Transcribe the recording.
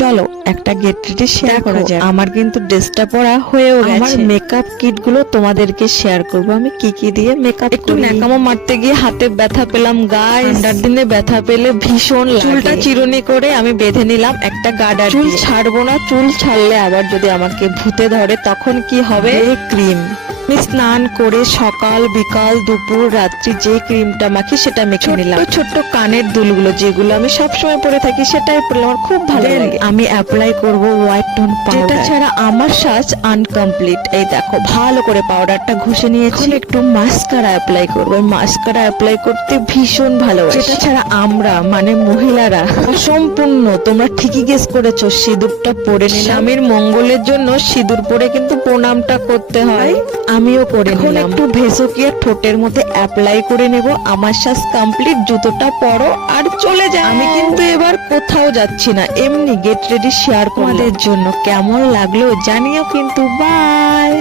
চলো একটা get ready share করা যাক। আমার কিন্তু ড্রেসটা পরা হয়েও গেছে। আমার মেকআপ কিট গুলো তোমাদেরকে শেয়ার করব, আমি কি কি দিয়ে মেকআপ একটু ন্যাকামো মারতে গিয়ে হাতে ব্যথা পেলাম গাইস। ঠান্ডার দিনে ব্যথা পেলে ভীষণ লাগে। চুলটা চিরুনি করে আমি বেঁধে নিলাম একটা গার্ডার। চুল ছাড়বো না, চুল ছাড়লে আবার যদি আমাকে ভূতে ধরে তখন কি হবে। ক্রিম আমি স্নান করে সকাল বিকাল দুপুর রাত্রি যে ক্রিমটা মাখি সেটা মেখে নিলাম। ছোট্ট কানের দুলগুলো যেগুলো আমি সবসময় পরে থাকি সেটাই পরলে আমার খুব ভালো লাগে। আমি অ্যাপ্লাই করব হোয়াইট টোন পাউডার। এটা ছাড়া আমার সাজ আনকমপ্লিট। এই দেখো ভালো করে পাউডারটা ঘষে নিয়েছি। একটু মাস্কারা অ্যাপ্লাই করব। মাস্কারা অ্যাপ্লাই করতে ভীষণ ভালোবাসি। এটা ছাড়া আমরা মানে মহিলারা অসম্পূর্ণ। তোমরা ঠিকই গেস করেছো, সিঁদুরটা পরে নিলাম। স্বামীর মঙ্গলের জন্য সিঁদুর পরে কিন্তু প্রণামটা করতে হয়, আমিও করে নিলাম। একটু ভেসকিয়া ঠোঁটের মধ্যে অ্যাপ্লাই করে নেব। আমার সাজ কমপ্লিট। জুতোটা পরো আর চলে যাও। আমি কিন্তু এবার কোথাও যাচ্ছি না, এমনি গেট রেডি শেয়ার তোমাদের জন্য। কেমন লাগলো জানিও কিন্তু। বাই।